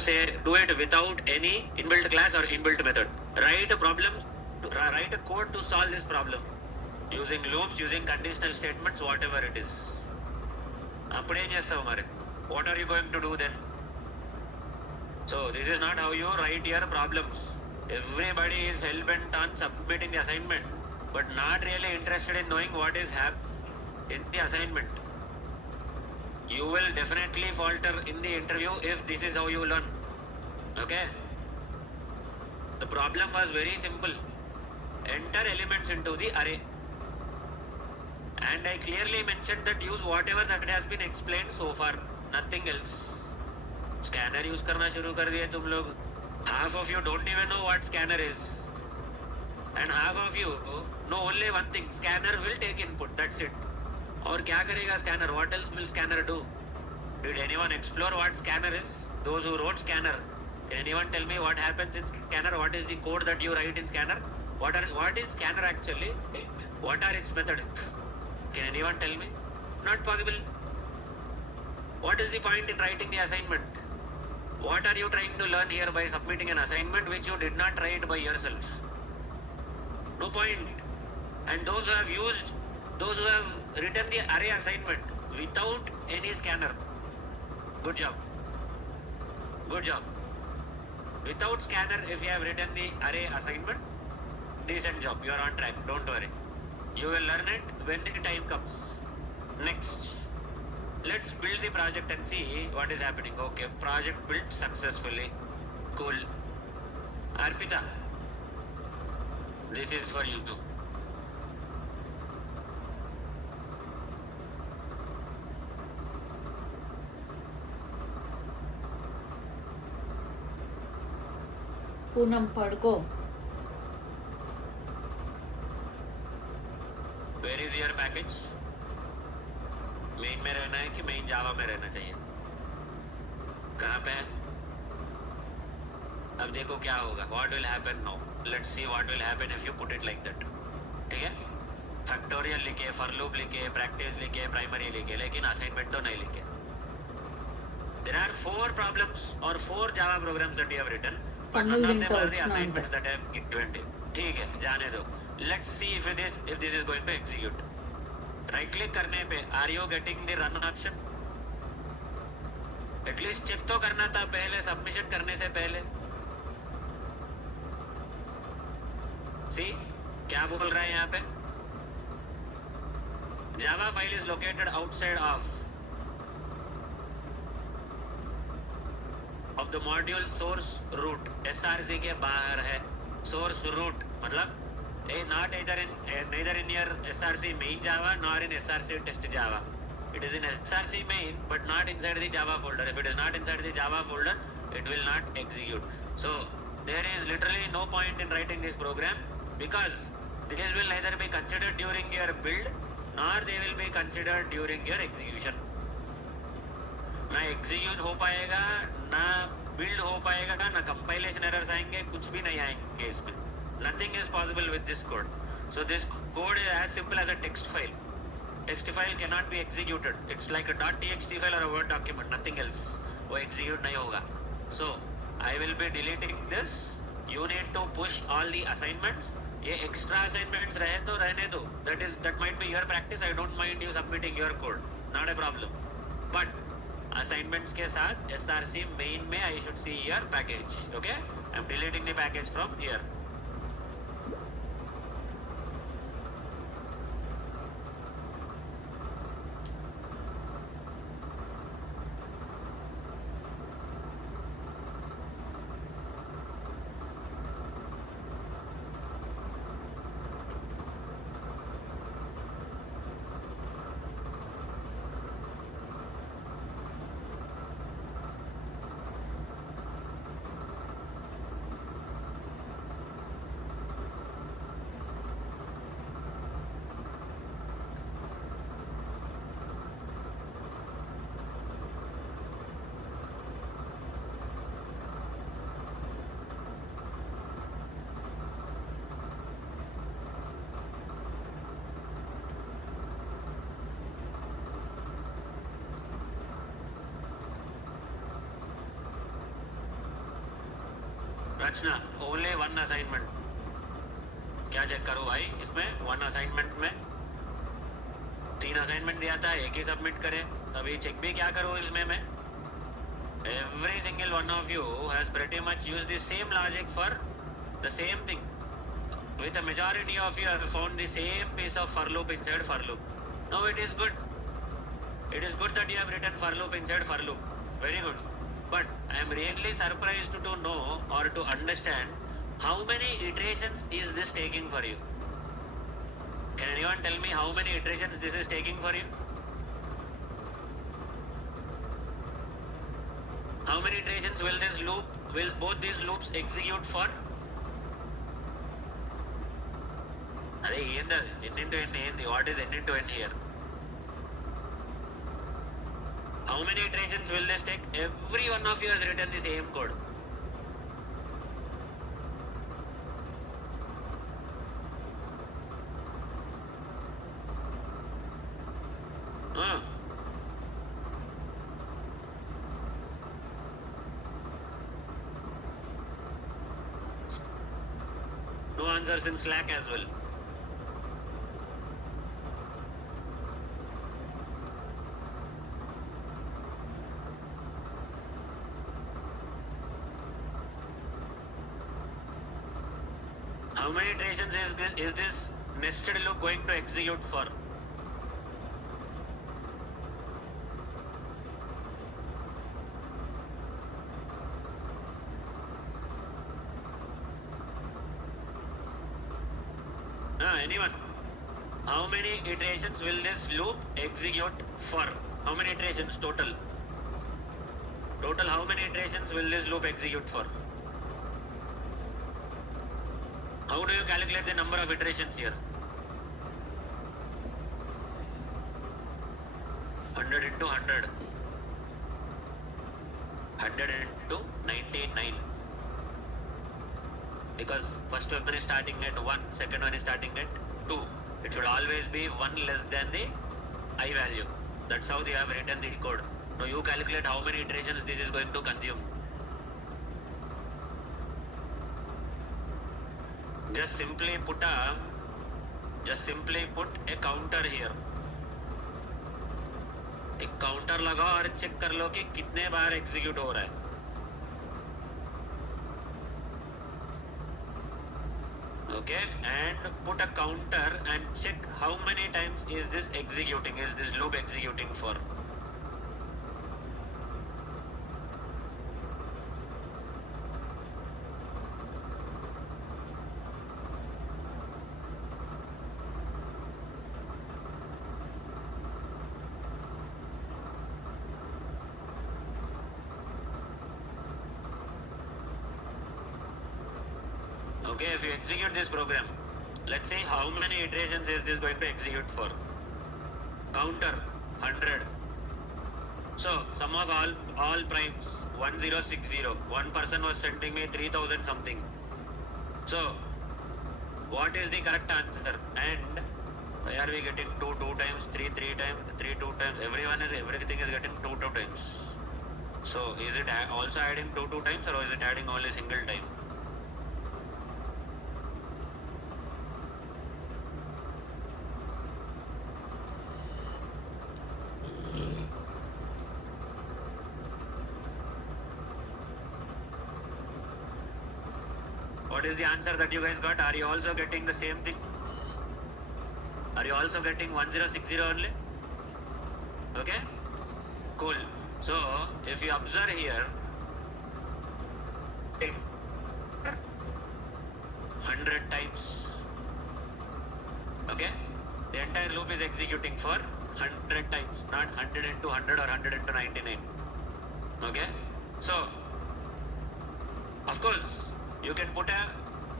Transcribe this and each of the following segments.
say do it without any inbuilt class or inbuilt method. Write a problem, write a code to solve this problem using loops, using conditional statements, whatever it is. అప్పుడేం చేస్తావు మరి? What are you going to do then? So this is not how you write your problems. Everybody is hell-bent on submitting the assignment, but not really interested in knowing what is happening in the assignment. You will definitely falter in the interview if this is how you learn. Okay? The problem was very simple. Enter elements into the array. And I clearly mentioned that use whatever that has been explained so far, nothing else. Scanner use करना शुरू कर दिए तुम लोग. Half of you don't even know what scanner is, and half of you know only one thing: scanner will take input. That's it. और क्या करेगा scanner? What else will scanner do? Did anyone explore what scanner is? Those who wrote scanner, can anyone tell me what happens in scanner? What is the code that you write in scanner? What is scanner actually? What are its methods? Can anyone tell me? Not possible. What is the point in writing the assignment? What are you trying to learn here by submitting an assignment which you did not write by yourself? No point. And those who have written the array assignment without any scanner, good job. Good job. Without scanner, if you have written the array assignment, decent job. You are on track. Don't worry. You will learn it when the time comes. Next, let's build the project and see what is happening. Okay, project built successfully. Cool. Arpita, this is for you too. Poonam पढ़को. Where is your package? मेन में रहना है कि main जावा में रहना चाहिए? कहाँ पे है? अब देखो क्या होगा. What will happen now? Let's see what will happen if you put it like that. ठीक है? फैक्टोरियल लिखे, फॉर लूप लिखे, प्रैक्टिस लिखे, प्राइमरी लिखे, लेकिन असाइनमेंट तो नहीं लिखे. There are 4 problems or 4 Java programs that you have written, but none of them are the assignments that I have given to you. ठीक है, जाने दो. Let's see if this is going to execute. Right click करने पे, are you getting the run option? At least check तो करना था पहले, submission करने से पहले. See, क्या बोल रहा है यहाँ पे? Java file is located outside of the module source root. SRC के बाहर है. Source root मतलब neither in your SRC main Java nor in SRC test Java. It is in SRC main but not inside the Java folder. If it is not inside the Java folder, it will not execute. So there is literally no point in writing this program, because this will neither be considered during your build nor they will be considered during your execution. ना execute हो पाएगा, ना build हो पाएगा, ना compilation errors आएंगे, कुछ भी नहीं आएंगे इसमें. Nothing is possible with this code. So this code is as simple as a text file. Text file cannot be executed. It's like a .txt file or a Word document, nothing else. वो execute नहीं होगा. So I will be deleting this. You need to push all the assignments. ये extra assignments रहे तो रहने दो. That might be your practice. I don't mind you submitting your code. Not a problem. But assignments के साथ SRC main में I should see your package. Okay? I'm deleting the package from here. Rachna only one assignment. क्या check करूँ भाई इसमें? One assignment में 3 assignment दिया था, एक ही सबमिट करे. अभी चेक भी क्या करूँ इसमें मैं? Every single one of you has pretty much used the same logic for the same thing. With a majority of you have found the same piece of for loop inside for loop. Now it is good. It is good that you have written for loop inside for loop. Very good. But I am really surprised to know or to understand how many iterations is this taking for you. Can anyone tell me how many iterations this is taking for you? How many iterations will both these loops execute for? అదే ఏంది n into n ఏంది? What is n into n here? How many iterations will this take? Every one of you has written the same code. No answers in Slack as well. How many iterations is this nested loop going to execute for? Anyone? How many iterations will this loop execute for? How many iterations total? Total how many iterations will this loop execute for? How do you calculate the number of iterations here? 100 into 100. 100 into 99. Because first one is starting at 1, second one is starting at 2. It should always be 1 less than the I value. That's how they have written the code. Now you calculate how many iterations this is going to consume. Just simply put a counter here. एक counter लगाओ और check कर लो कि कितने बार execute हो रहा है. Okay, and put a counter and check how many times is this loop executing for. Okay, if you execute this program, let's see how many iterations is this going to execute for. Counter 100. So sum of all primes 1060. One person was sending me 3000 something. So what is the correct answer? And why are we getting 2 times, 3 times, 3 2 times? Everything is getting 2 times. So is it also adding 2 times, or is it adding only single time? What is the answer that you guys got? Are you also getting the same thing? Are you also getting 1060 only? Okay, cool. So if you observe here, 100 times. Okay, the entire loop is executing for 100 times, not 100 into 100 or 100 into 99. Okay, so of course you can put a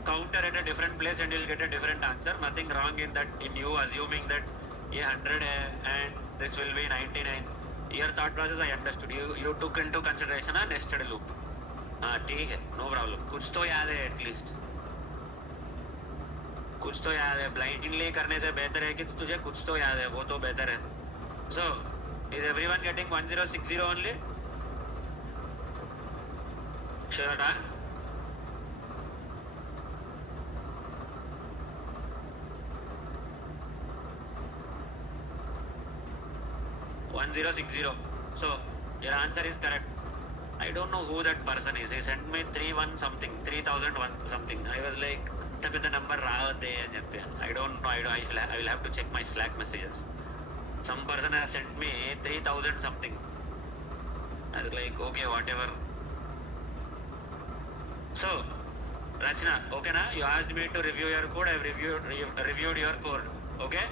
counter at a different place and you'll get a different answer. Nothing wrong in that, in you assuming that ये 100 है and this will be 99. Your thought process I understood. You took into consideration a nested loop. हाँ ठीक है, no problem. कुछ तो याद है at least. कुछ तो याद है. Blindly करने से बेहतर है कि तुझे कुछ तो याद है, वो तो बेहतर है. So is everyone getting 1060 only? Sure, huh? 1060. So your answer is correct. I don't know who that person is. He sent me 31 something, 3001 something. I was like, the number raade అని చెప్పాను. I don't know. I will have to check my Slack messages. Some person has sent me 3000 something. I was like, okay, whatever. So, Rachna, okay na? You asked me to review your code. I've reviewed your code. Okay?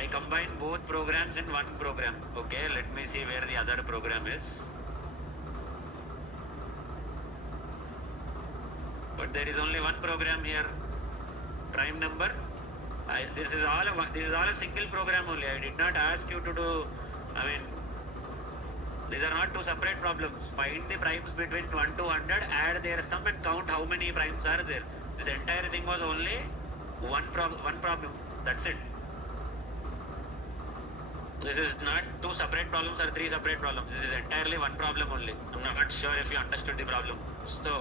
I combine both programs in one program. Okay, let me see where the other program is. But there is only one program here. Prime number. This is all a single program only. I did not ask you to do. These are not two separate problems. Find the primes between 1 to 100, add their sum and count how many primes are there. This entire thing was only one problem. That's it. This is not two separate problems or three separate problems. This is entirely one problem only. I'm not sure if you understood the problem. So,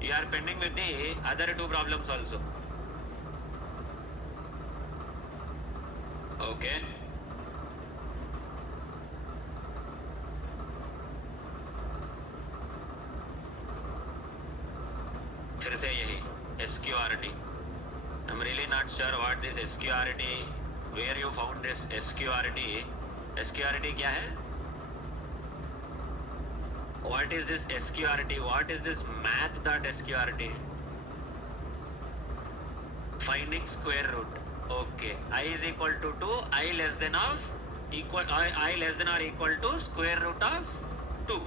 you are pending with the other two problems also. Okay. फिर से यही SQRT. I'm really not sure what this SQRT, where you found this SQRT. SQRT क्या है? What is this SQRT? What is this math.sqrt? Finding square root. Okay. I is equal to 2. I less than or equal to square root of 2.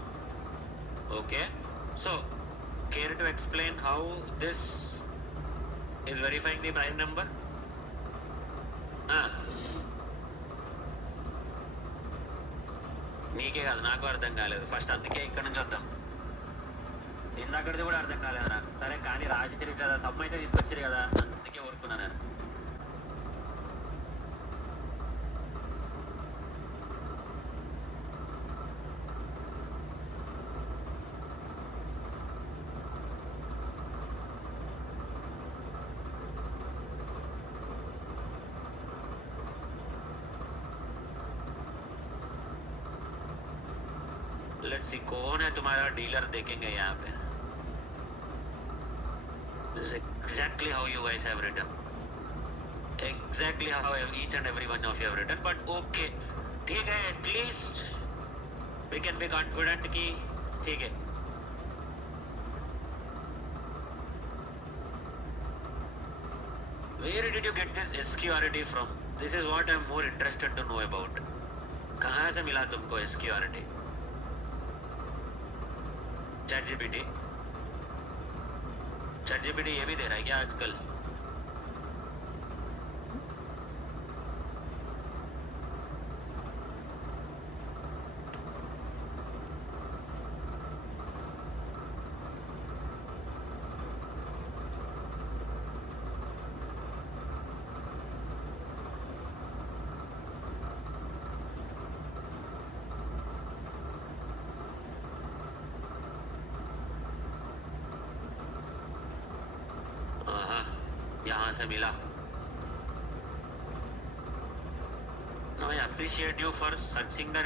Okay. So, care to explain how this is verifying the prime number? నీకే కాదు, నాకు అర్థం కాలేదు first. అందుకే ఇక్కడ నుంచి వద్దాం. ఇందాకటిది కూడా అర్థం కాలేదు నాకు. సరే కానీ రాసిరు కదా, సమ్ అయితే తీసుకొచ్చారు కదా, అందుకే ఊరుకున్నా నేను. लेट्स सी कौन है तुम्हारा डीलर, देखेंगे यहाँ पे. This is exactly how you guys have written. Exactly how each and every one of you have written. But okay, ठीक है. At least we can be confident कि ठीक है. Where did you get this SQRT from? This is what I'm more interested to know about. कहाँ से मिला तुमको SQRT? ChatGPT ये भी दे रहा है क्या आजकल? यहाँ से मिला. Now I appreciate you for searching the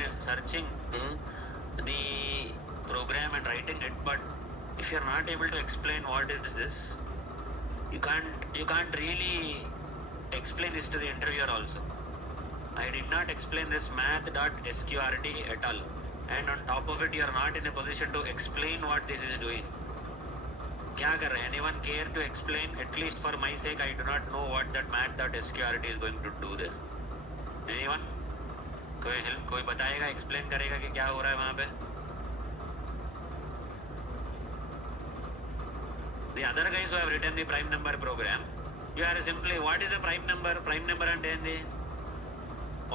program and writing it, but if you're not able to explain what is this, you can't really explain this to the interviewer also. I did not explain this math.sqrt at all, and on top of it you are not in a position to explain what this is doing. क्या कर रहे हैं? Anyone care to explain? At least for my sake, I do not know what that math.sqrt is going to do there. Anyone? कोई help, कोई बताएगा, explain करेगा कि क्या हो रहा है वहाँ पे? The other guys who have written the prime number program, you are simply, what is a prime number? Prime number అంటే ఏంది?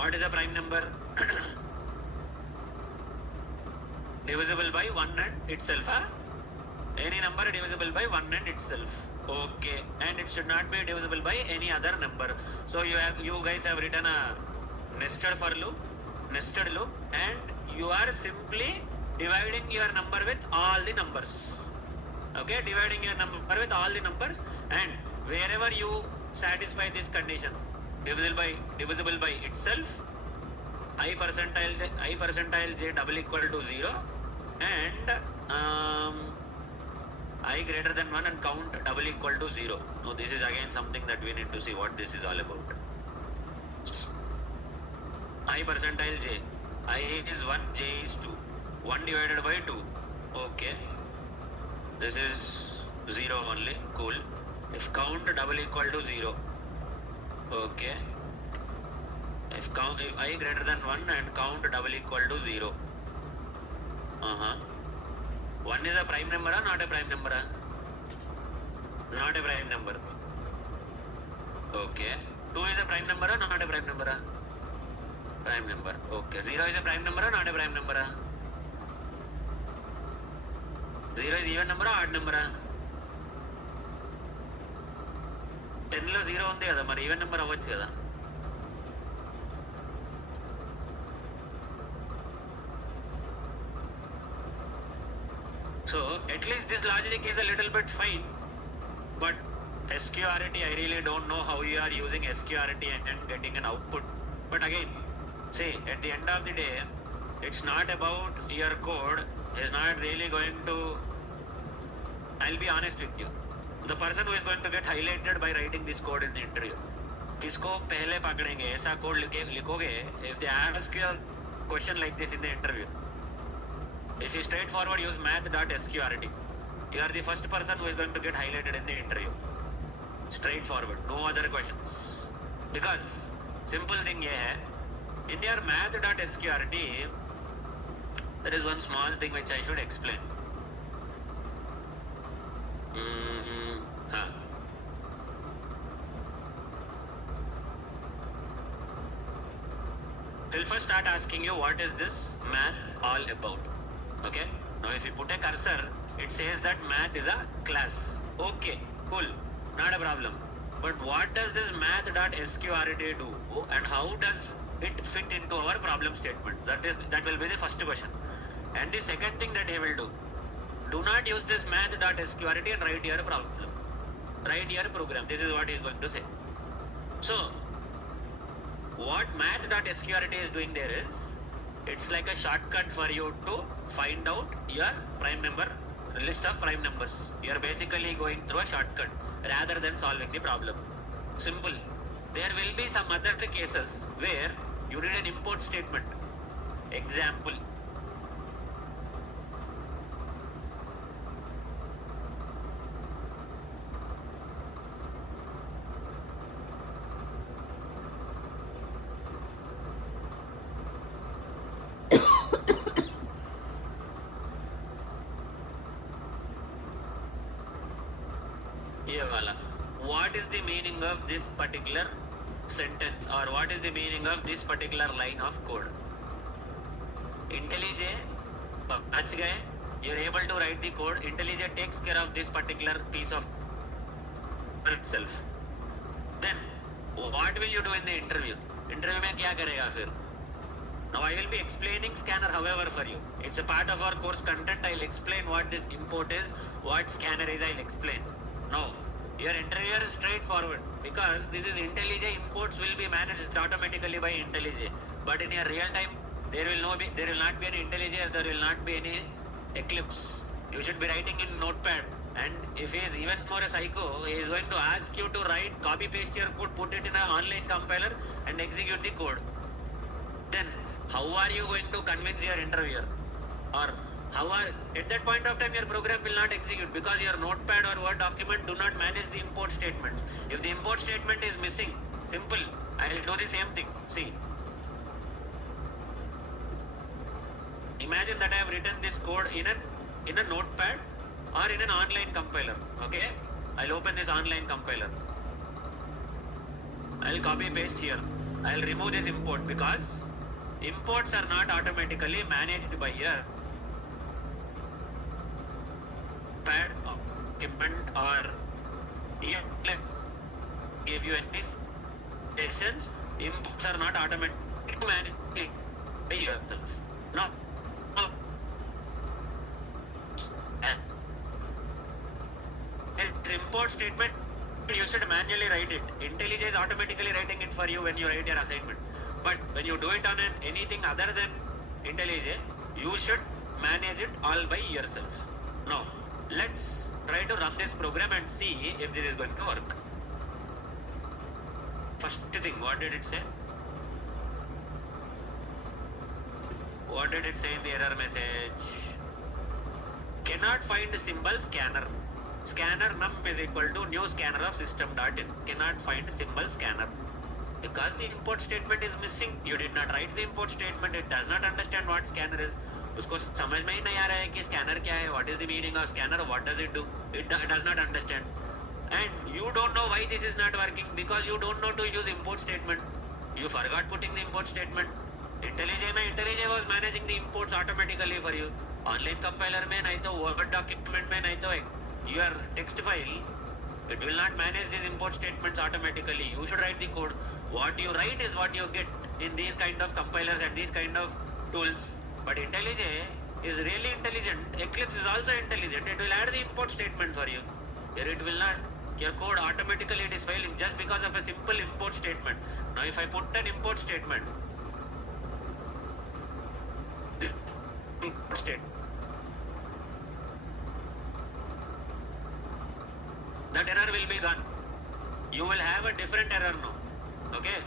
What is a prime number? Divisible by 1 and itself, huh? Any number divisible by 1 and itself. Okay, and it should not be divisible by any other number. So you guys have written a nested loop, and you are simply dividing your number with all the numbers. Okay, dividing your number with all the numbers, and wherever you satisfy this condition, divisible by itself, I percentile j double equal to 0 and I greater than 1 and count double equal to 0. Now this is again something that we need to see what this is all about. I percentile j. I is 1, j is 2. 1 divided by 2. Okay. This is 0 only. Cool. If count double equal to 0. Okay. If I greater than 1 and count double equal to 0. 1 is a prime number or not a prime number? Not a prime number. Okay. 2 is a prime number or not a prime number? Prime number. Okay. 0 is a prime number or not a prime number? 0 is even number or odd number? 10 లో 0 ఉంది కదా, మరి even number అవ్వచ్చు కదా. So at least this logic is a little bit fine, but SQRT, I really don't know how you are using SQRT and getting an output. But again, see, at the end of the day, it's not about your code is not really going to, I'll be honest with you, the person who is going to get highlighted by writing this code in the interview, किसको पहले पकड़ेंगे? ऐसा code लिखोगे, if they ask you a question like this in the interview, if you straightforward use math.sqrt, you are the first person who is going to get highlighted in the interview. Straightforward, no other questions. Because simple thing ये है, in your math.sqrt, there is one small thing which I should explain. We'll first start asking you what is this math all about. Okay, now if you put a cursor, it says that math is a class. Okay, cool, not a problem. But what does this math.sqrt do and how does it fit into our problem statement? That will be the first question. And the second thing that he will do not use this math.sqrt and write your problem, write your program. This is what he is going to say. So what math.sqrt is doing there is, it's like a shortcut for you to find out your prime number, list of prime numbers. You are basically going through a shortcut rather than solving the problem. Simple. There will be some other cases where you need an import statement. Example. What is the meaning of this particular sentence, or what is the meaning of this particular line of code? IntelliJ, ach gaye, you're able to write the code. IntelliJ takes care of this particular piece of itself. Then what will you do in the interview? Interview mein kya karega fir? Now I will be explaining scanner however for you. It's a part of our course content. I'll explain what this import is, what scanner is, I'll explain. Now your interviewer is straightforward, because this is IntelliJ. Imports will be managed automatically by IntelliJ. But in your real time, there will not be any IntelliJ, or there will not be any Eclipse. You should be writing in Notepad. And if he is even more a psycho, he is going to ask you to write, copy paste your code, put it in an online compiler and execute the code. Then how are you going to convince your interviewer? Or at that point of time your program will not execute, because your Notepad or Word document do not manage the import statements. If the import statement is missing, simple, I will do the same thing. See, imagine that I have written this code in a Notepad or in an online compiler. Okay, I'll open this online compiler. I'll copy paste here. I'll remove this import, because imports are not automatically managed by a pad document, or even give you any sessions. Imports are not automatically managed by yourself. No. This import statement, you should manually write it. IntelliJ is automatically writing it for you when you write your assignment. But when you do it on anything other than IntelliJ, you should manage it all by yourself. Now, let's try to run this program and see if this is going to work. First thing, what did it say? What did it say in the error message? Cannot find symbol scanner. Scanner num is equal to new scanner of system.in. Cannot find symbol scanner. Because the import statement is missing. You did not write the import statement. It does not understand what scanner is. उसको समझ में ही नहीं आ रहा है कि scanner क्या है, what is the meaning of scanner, what does it do. It does not understand. And you don't know why this is not working because you don't know to use import statement. You forgot putting the import statement. IntelliJ was managing the imports automatically for you. Online compiler में नहीं तो Word document में नहीं तो your text file, it will not manage these import statements automatically. You should write the code. What you write is what you get in these kind of compilers and these kind of tools. But IntelliJ is really intelligent. Eclipse is also intelligent. It will add the import statement for you. Here it will not. Your code automatically it is failing just because of a simple import statement. Now if I put an import statement, that error will be gone. You will have a different error now. Okay?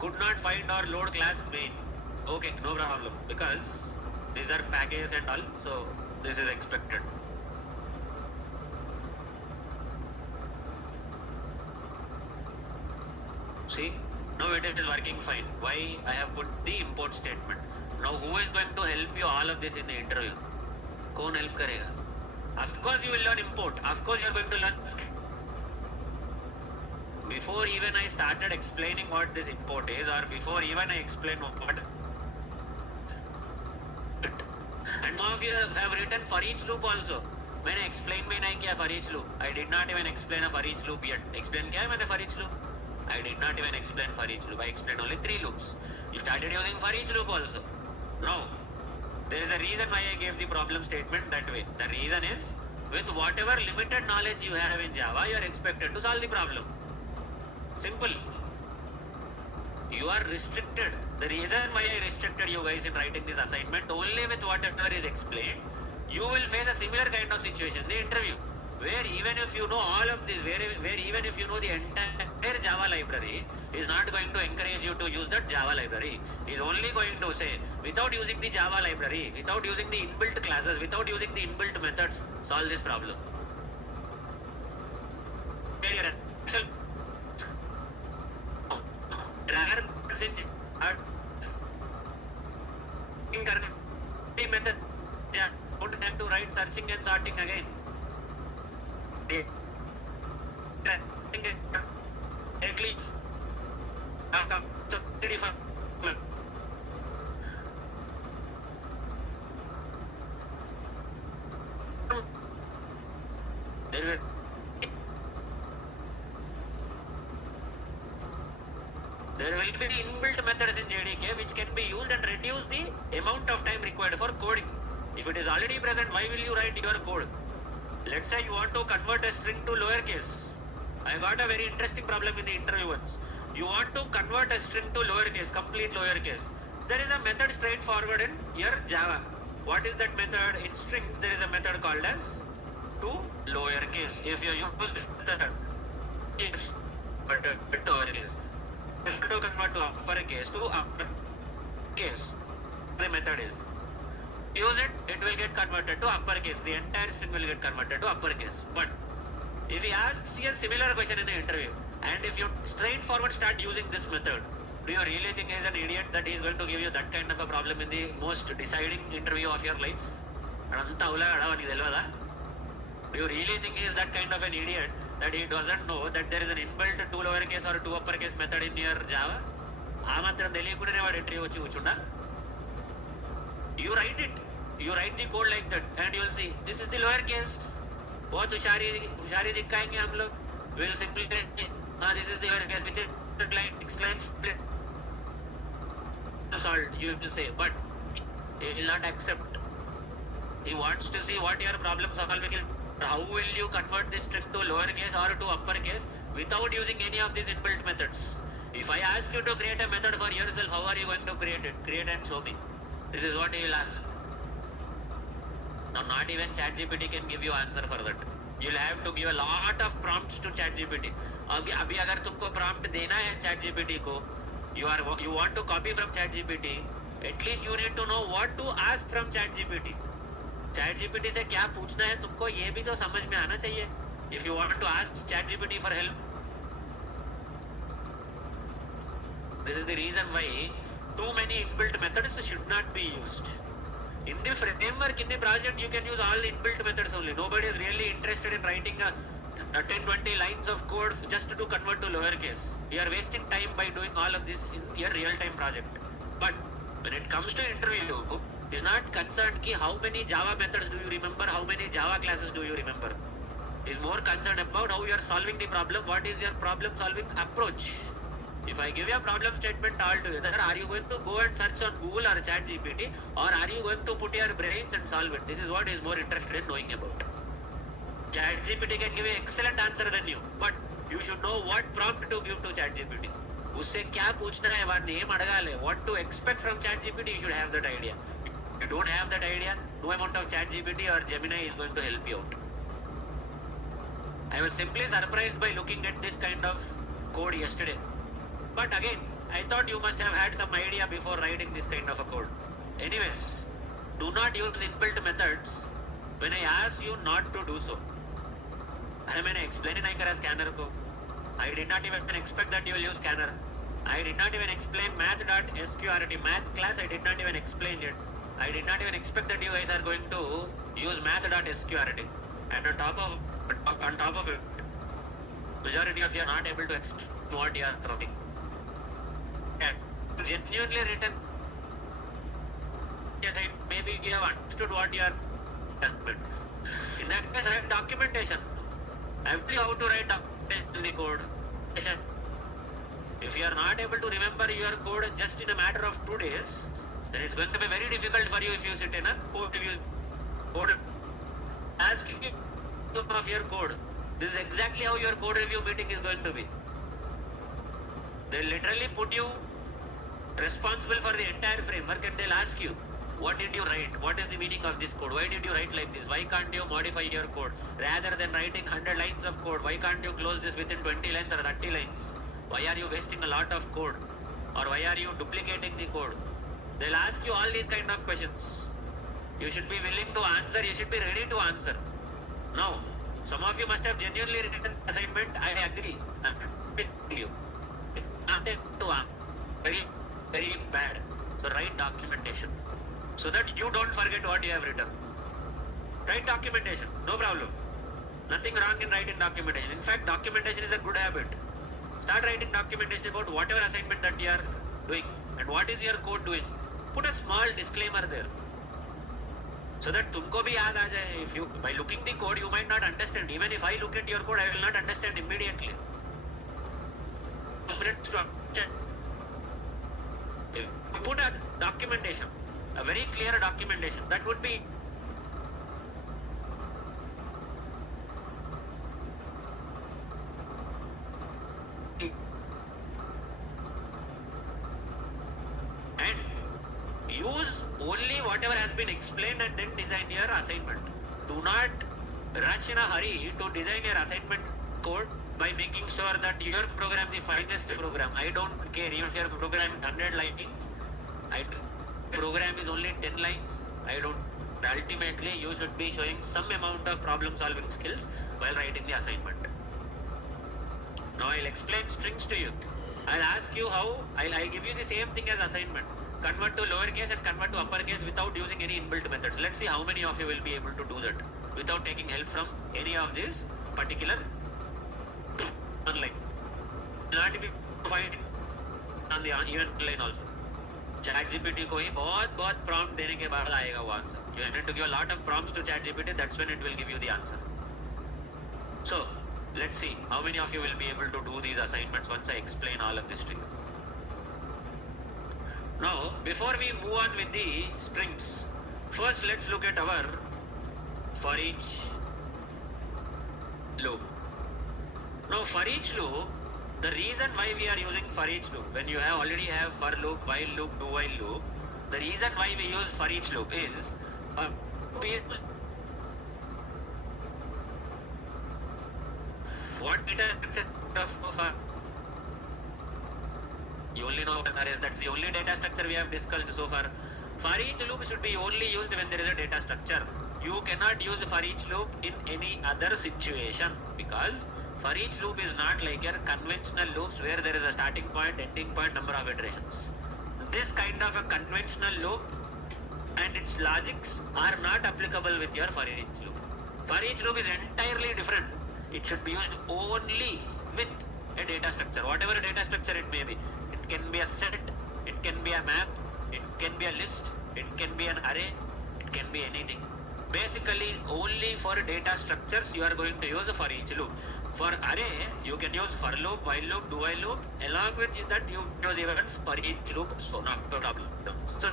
Could not find or load class main. Okay, no problem. Because these are packages and all, so this is expected. See? Now it is working fine. Why? I have put the import statement. Now who is going to help you all of this in the interview? कौन help करेगा? Of course you will learn import. Of course you are going to learn. Before even I started explaining what this import is, or before even I explain what, and some of you have written for each loop also. मैंने explain भी नहीं किया for each loop. I did not even explain a for each loop yet. Explain क्या है मैंने for each loop? I did not even explain for each loop. I explained only 3 loops. You started using for each loop also. Now, there is a reason why I gave the problem statement that way. The reason is, with whatever limited knowledge you have in Java, you are expected to solve the problem. Simple. You are restricted. The reason why I restricted you guys in writing this assignment, only with whatever is explained, you will face a similar kind of situation in the interview. Where even if you know all of this, where even if you know the entire Java library, is not going to encourage you to use that Java library. Is only going to say, without using the Java library, without using the inbuilt classes, without using the inbuilt methods, solve this problem. Method, don't have to write searching and sorting again. Directly there will be inbuilt methods in JDK which can be used and reduce the amount of time required for coding. If it is already present, why will you write your code? Let's say you want to convert a string to lowercase. I got a very interesting problem in the interview once. You want to convert a string to lowercase, complete lowercase. There is a method straightforward in your Java. What is that method? In strings, there is a method called as to lowercase. If you use the is but lowercase. If you to convert to uppercase to uppercase, the method is. Use it, it will get converted to uppercase. The entire string will get converted to uppercase. But if he asks you a similar question in the interview, and if you straightforward start using this method, do you really think he is an idiot that he is going to give you that kind of a problem in the most deciding interview of your life? Do you really think he is that kind of an idiot that he doesn't know that there is an inbuilt 2 lowercase or 2 uppercase method in your Java? You write it. You write the code like that and you will see this is the lowercase. बहुत हुशारी दिखाएंगे हम लोग. We will simply this is the lowercase with it line 6 lines solved. You will say, but he will not accept. He wants to see what your problem solving is. How will you convert this string to lowercase or to uppercase without using any of these inbuilt methods? If I ask you to create a method for yourself, how are you going to create it? Create and show me. This is what he will ask. Now, not even ChatGPT can give you answer for that. You'll have to give a lot of prompts to ChatGPT. अभी अगर तुमको prompt देना है ChatGPT को, you want to copy from ChatGPT, at least you need to know what to ask from ChatGPT. ChatGPT से क्या पूछना है तुमको ये भी तो समझ में आना चाहिए. If you want to ask ChatGPT for help, this is the reason why too many inbuilt methods should not be used. In the framework, in the project, you can use all the inbuilt methods only. Nobody is really interested in writing a 10-20 lines of code just to convert to lowercase. You are wasting time by doing all of this in your real-time project. But when it comes to interview, is not concerned ki how many Java methods do you remember, how many Java classes do you remember. Is more concerned about how you are solving the problem, what is your problem solving approach. If I give you a problem statement altogether, are you going to go and search on Google or ChatGPT, or are you going to put your brains and solve it? This is what is more interested in knowing about. ChatGPT can give you excellent answer than you, but you should know what prompt to give to ChatGPT. उससे क्या पूछना है वो name अड़गा ले. What to expect from ChatGPT, you should have that idea. If you don't have that idea, no amount of ChatGPT or Gemini is going to help you out. I was simply surprised by looking at this kind of code yesterday. But again, I thought you must have had some idea before writing this kind of a code. Anyways, do not use inbuilt methods when I ask you not to do so. अरे मैंने explain ही नहीं करा scanner को. I did not even expect that you will use scanner. I did not even explain math.sqrt. Math class I did not even explain it. I did not even expect that you guys are going to use math.sqrt. And on top of it, majority of you are not able to explain what you are talking. Genuinely written, maybe you have understood what you are doing. In that case, write documentation. I will tell you how to write documentation in the code. If you are not able to remember your code just in a matter of 2 days, then it's going to be very difficult for you if you sit in a code review. Code ask you of your code. This is exactly how your code review meeting is going to be. They literally put you responsible for the entire framework and they'll ask you, what did you write? What is the meaning of this code? Why did you write like this? Why can't you modify your code? Rather than writing 100 lines of code, why can't you close this within 20 lines or 30 lines? Why are you wasting a lot of code? Or why are you duplicating the code? They'll ask you all these kind of questions. You should be willing to answer. You should be ready to answer. Now, some of you must have genuinely written assignment. I agree. I'm telling you. Very, very bad. So write documentation so that you don't forget what you have written. Write documentation, no problem. Nothing wrong in writing documentation. In fact, documentation is a good habit. Start writing documentation about whatever assignment that you are doing and what is your code doing. Put a small disclaimer there so that तुमको भी याद आ जाए. If you, by looking the code, you might not understand. Even if I look at your code, I will not understand immediately. If you put a documentation, a very clear documentation, that would be and use only whatever has been explained and then design your assignment. Do not rush in a hurry to design your assignment code by making sure that your program is the finest program. I don't care if your program is 100 lines, program is only 10 lines. I don't. Ultimately, you should be showing some amount of problem solving skills while writing the assignment. Now I'll explain strings to you. I'll ask you how. I'll give you the same thing as assignment. Convert to lowercase and convert to uppercase without using any inbuilt methods. Let's see how many of you will be able to do that without taking help from any of these particular online. Not be find on the event line also. ChatGPT को ही बहुत prompt देने के बाद आएगा वो answer. You need to give a lot of prompts to ChatGPT. That's when it will give you the answer. So let's see how many of you will be able to do these assignments once I explain all of this to you. Now, before we move on with the strings, first let's look at our for each loop. Now, for each loop, The reason why we are using for each loop, when you already have for loop, while loop, do while loop, the reason why we use for each loop is what data structure of you only know about arrays. That's the only data structure we have discussed so far. For each loop should be only used when there is a data structure. You cannot use for each loop in any other situation, because for each loop is not like your conventional loops where there is a starting point, ending point, number of iterations. This kind of a conventional loop and its logics are not applicable with your for each loop. For each loop is entirely different. It should be used only with a data structure, whatever data structure it may be. It can be a set, it can be a map, it can be a list, it can be an array, it can be anything. Basically, only for data structures you are going to use for each loop. For array, you can use for loop, while loop, do while loop. Along with that, you use even for each loop. So not a problem. So,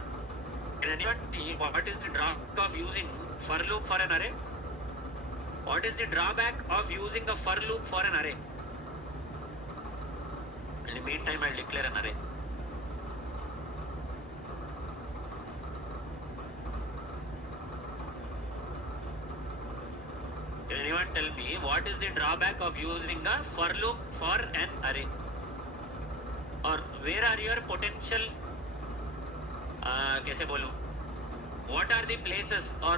what is the drawback of using for loop for an array? What is the drawback of using a for loop for an array? In the meantime, I'll declare an array. Can anyone tell me what is the drawback of using a for loop for an array? Or where are your potential, कैसे बोलूं? What are the places, or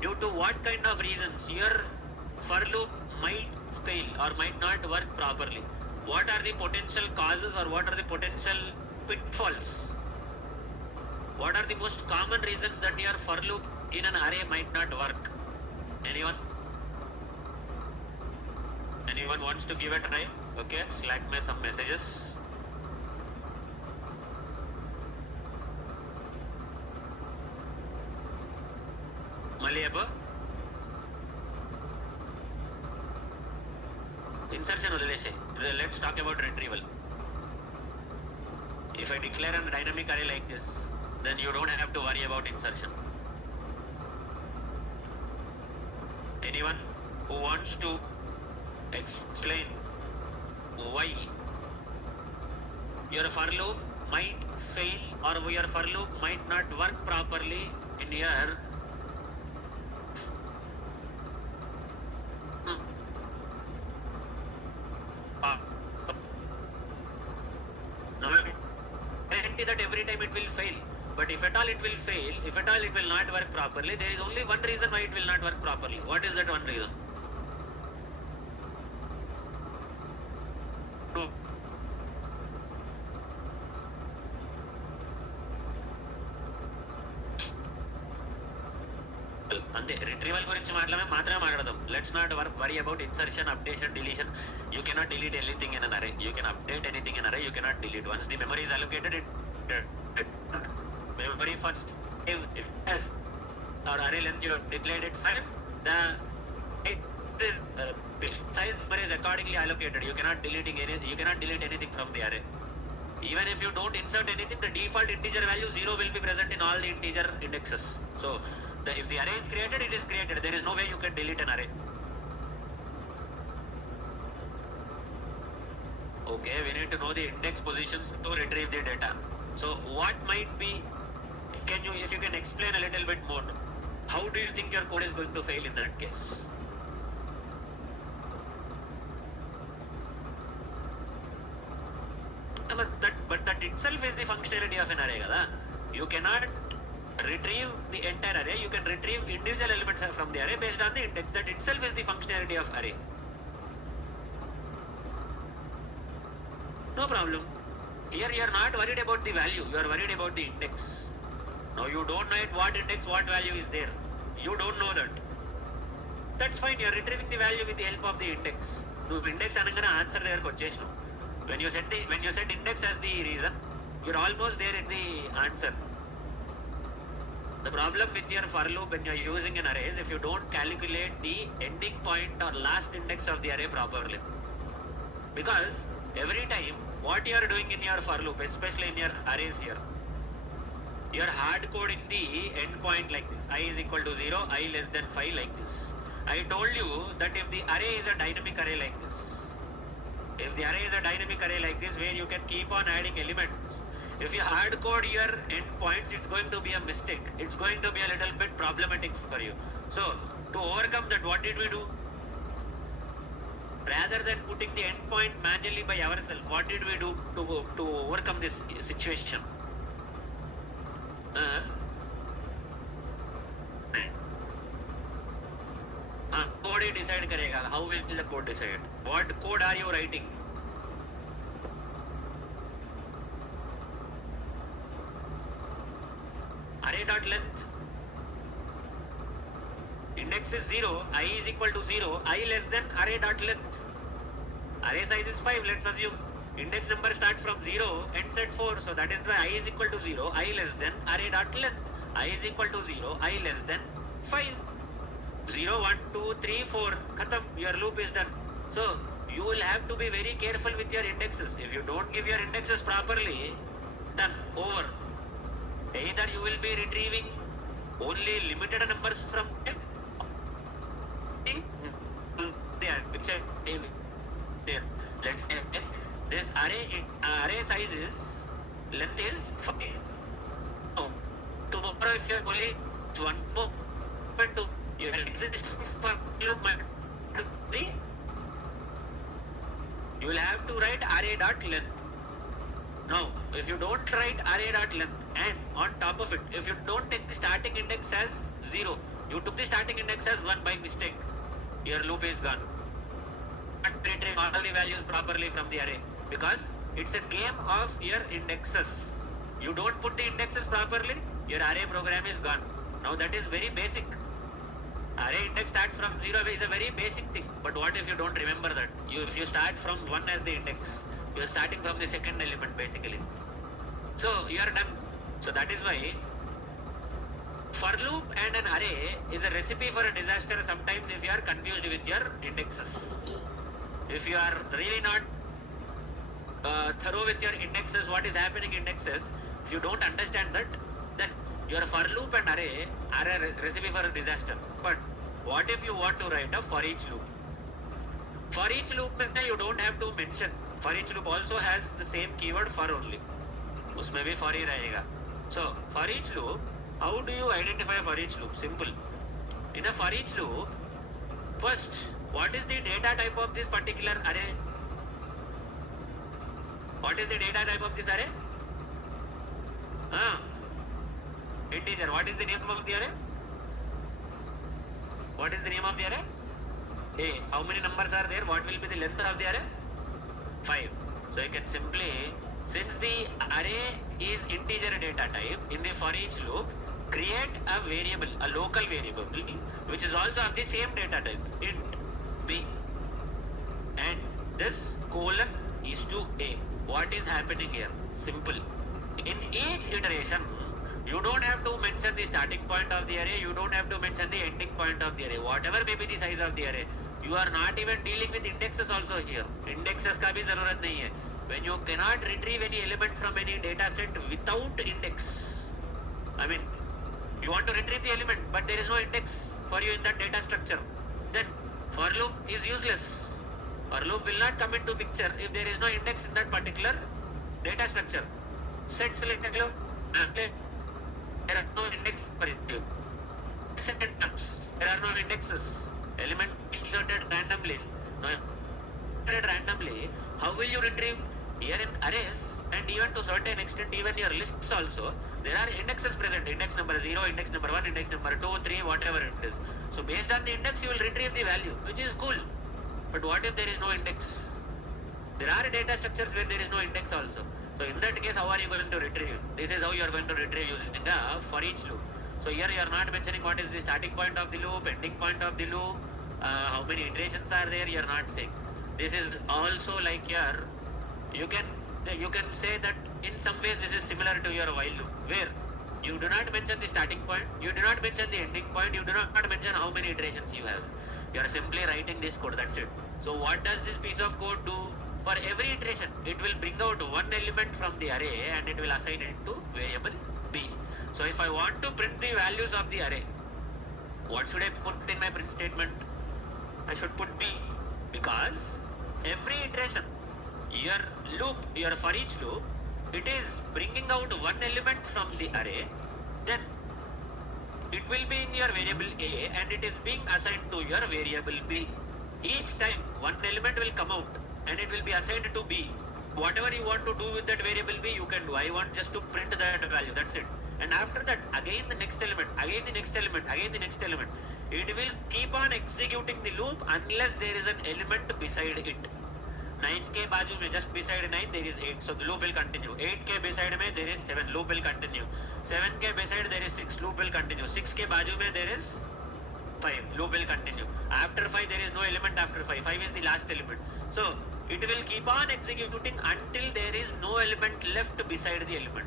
due to what kind of reasons your for loop might fail or might not work properly? What are the potential causes, or what are the potential pitfalls? What are the most common reasons that your for loop in an array might not work? Anyone? Anyone wants to give a try? Okay, Slack me some messages. Maliappa? Insertion వదిలేసే. Let's talk about retrieval. If I declare a dynamic array like this, then you don't have to worry about insertion. Anyone who wants to explain why your for loop might fail or your for loop might not work properly in your guarantee that every time it will fail, but if at all it will fail, if at all it will not work properly, there is only one reason why it will not work properly. What is that one reason? అంతే retrieval గురించి మాత్రమే మాట్లాడదాం. Let's not worry about insertion, updation, deletion. You cannot delete anything in an array. You can update anything in array. You cannot delete. Once the memory is allocated, memory first if or array length you declared it fine, the size number is accordingly allocated. You cannot delete anything from the array. Even if you don't insert anything, the default integer value 0 will be present in all the integer indexes. So if the array is created, it is created. There is no way you can delete an array. Okay, we need to know the index positions to retrieve the data. So what might be, if you can explain a little bit more, how do you think your code is going to fail in that case? But that itself is the functionality of an array, kada? You cannot retrieve the entire array. You can retrieve individual elements from the array based on the index. That itself is the functionality of array. No problem. Here you are not worried about the value. You are worried about the index. Now you don't know at what index what value is there. You don't know that. That's fine. You are retrieving the value with the help of the index. No index anangana answer there kochesnu. When you set index as the reason, you're almost there in the answer. The problem with your for loop when you're using an array is if you don't calculate the ending point or last index of the array properly. Because every time what you are doing in your for loop, especially in your arrays here, you are hard coding the endpoint like this: I is equal to 0, I less than 5 like this. I told you that if the array is a dynamic array like this, If the array is a dynamic array like this, where you can keep on adding elements, if you hard code your endpoints, it's going to be a mistake. It's going to be a little bit problematic for you. So to overcome that, what did we do? Rather than putting the endpoint manually by ourselves, what did we do to overcome this situation? Code he decide करेगा. How will the code decide? What code are you writing? Array dot length. Index is 0, I is equal to 0, I less than array dot length. Array size is 5, let's assume. Index number starts from 0, ends at 4, so that is why I is equal to 0, I less than array dot length. I is equal to 0, I less than 5. 0, 1, 2, 3, 4, khatam, your loop is done. So you will have to be very careful with your indexes. If you don't give your indexes properly, done, over. Either you will be retrieving only limited numbers from them. Let's say this array size is length is 5. So tomorrow if you are only one more to your existing you will have to write array dot length. Now if you don't write array dot length, and on top of it, if you don't take the starting index as 0, you took the starting index as 1 by mistake, your loop is gone. Not retrieve all the values properly from the array, because it's a game of your indexes. You don't put the indexes properly, your array program is gone. Now that is very basic. Array index starts from 0 is a very basic thing. But what if you don't remember that? If you start from 1 as the index, you are starting from the second element basically. So you are done. So that is why for loop and an array is a recipe for a disaster sometimes if you are confused with your indexes. If you are really not thorough with your indexes, what is happening in indexes, if you don't understand that, then your for loop and array are a recipe for a disaster. But what if you want to write a for each loop? For each loop you don't have to mention. For each loop also has the same keyword for only. उसमें भी for ही रहेगा. So for each loop, how do you identify for each loop? Simple. In a for each loop, first, what is the data type of this particular array? What is the data type of this array? Integer. What is the name of the array? What is the name of the array? A. How many numbers are there? What will be the length of the array? 5. So you can simply, since the array is integer data type, in the for each loop, create a variable, a local variable, which is also of the same data type, int b, and this colon is to a. What is happening here? Simple. In each iteration, you don't have to mention the starting point of the array, you don't have to mention the ending point of the array, whatever may be the size of the array. You are not even dealing with indexes also here. Indexes का भी जरूरत नहीं है. When you cannot retrieve any element from any data set without index, I mean, you want to retrieve the element, but there is no index for you in that data structure, then for loop is useless. For loop will not come into picture if there is no index in that particular data structure. Set select loop, there are no index for it. Second terms, there are no indexes. Element inserted randomly. How will you retrieve? Here in arrays, and even to certain extent, even your lists also, there are indexes present. Index number 0, index number 1, index number 2, 3, whatever it is. So based on the index, you will retrieve the value, which is cool. But what if there is no index? There are data structures where there is no index also. So in that case, how are you going to retrieve? This is how you are going to retrieve using the for each loop. So here you are not mentioning what is the starting point of the loop, ending point of the loop, how many iterations are there, you are not saying. This is also like your, you can say that in some ways this is similar to your while loop, where you do not mention the starting point, you do not mention the ending point, you do not mention how many iterations you have. You are simply writing this code, that's it. So what does this piece of code do? For every iteration, it will bring out one element from the array and it will assign it to variable b. So if I want to print the values of the array, what should I put in my print statement? I should put b, because every iteration, your loop, your for each loop, it is bringing out one element from the array, then it will be in your variable A and it is being assigned to your variable B. Each time one element will come out and it will be assigned to B. Whatever you want to do with that variable B, you can do. I want just to print that value, that's it. And after that, again the next element, again the next element, again the next element. It will keep on executing the loop unless there is an element beside it. 9 के बाजू में just beside 9 there is 8, so the loop will continue. 8 के beside में there is 7, loop will continue. 7 के beside there is 6, loop will continue. 6 के बाजू में there is 5, loop will continue. After 5 there is no element after 5. 5 is the last element. So it will keep on executing until there is no element left beside the element.